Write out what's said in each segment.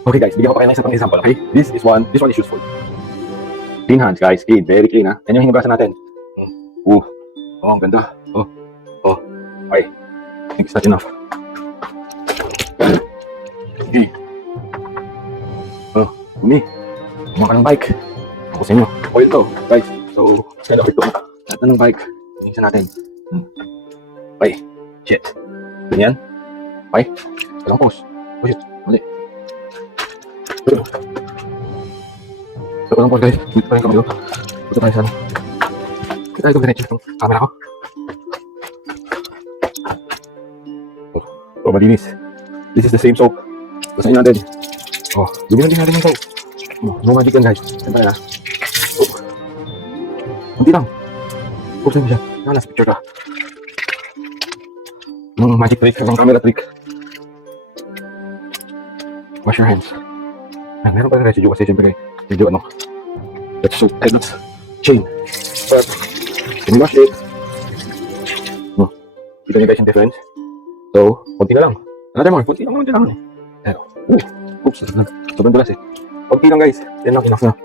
Okay guys, bigyan ko pa kayo ng isang example, okay? This one is useful. Clean hands guys, clean, very clean ha. Yan yung hinugasan natin. Oh, ang ganda. Okay. I think it's not enough. Okay. Umi. Kumain ka ng bike. Ako sa inyo. Oil to, guys. So, kailangan ko ito. Lahat na ng bike. Tingnan natin. Okay. Shit. Ganyan. Okay. Walang pause. Oh shit. Mali. So, walang pause guys. Dito pa rin kami. Dito tayo sana. Kita ito ganito itong camera ko. Oh, malinis. This is the same soap. Basahin natin. Lumihan din natin yung soap. No magic yan guys. Saan na? Kunti lang. Buksan mo siya. Nasa picture ka. Ng magic trick, ng camera trick. Wash your hands. Meron pa rin residue kasi siyempre medyo that's soap, that's chain. But, can you wash it? Kita niyo guys yung difference. So, konti na lang. Another more, konti lang naman kailangan eh. Pero, oops, sobrang dulas eh. Konti lang guys, yan lang enough na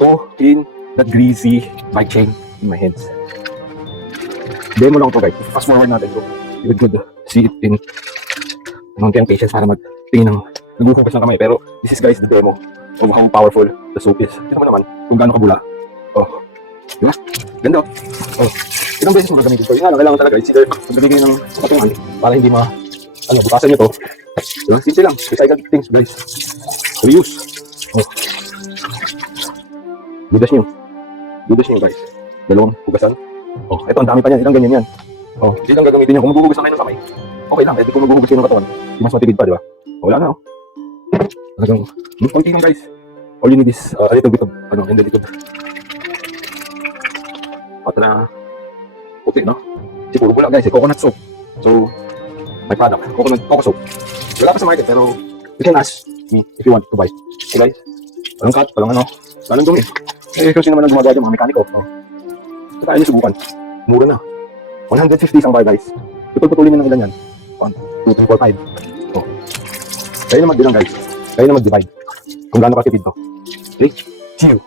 to clean that greasy bike chain in my hands. Demo lang ito guys, fast forward natin so you could see it in ng patience para magtingin ng naghuhugas ng kamay. Pero this is guys the demo of how powerful the soap is. Ito naman kung gaano kabula. Diba? Ganda. Ilang beses mo gagamitin ito. Yung nga lang, kailangan talaga it's either magbigay ng patungan para hindi bukasan nyo to. Diba? Simple lang, recycle things guys. Reuse. Budas nyo guys. Dalawang hugasan. Ito ang dami pa niyan, ilang ganyan yan. Hindi lang gagamitin nyo. Kung maghuhugas na kayo ng kamay, okay lang. Kung maghuhugas kayo ng katawan, di mas matipid pa, di ba? Wala na talagang, konti lang guys. All you need is a little bit of, and a little bit. At na, okay no? Kasi puro bula guys, coconut soap. So, my product, coco soap. Wala pa sa market, pero you can ask me if you want to buy. Okay guys, walang cut, walang dumi. Kasi naman ang gumagawa dyan, mga mekaniko. So, tayo nyo subukan. Mura na. 150 isang bar guys. Putol-putulin na ng ilan yan. 1, 2, 3, 4, 5. Kayo na mag-bilang guys. Kayo na mag-divide. Kung gaano katipid to. Okay? See you.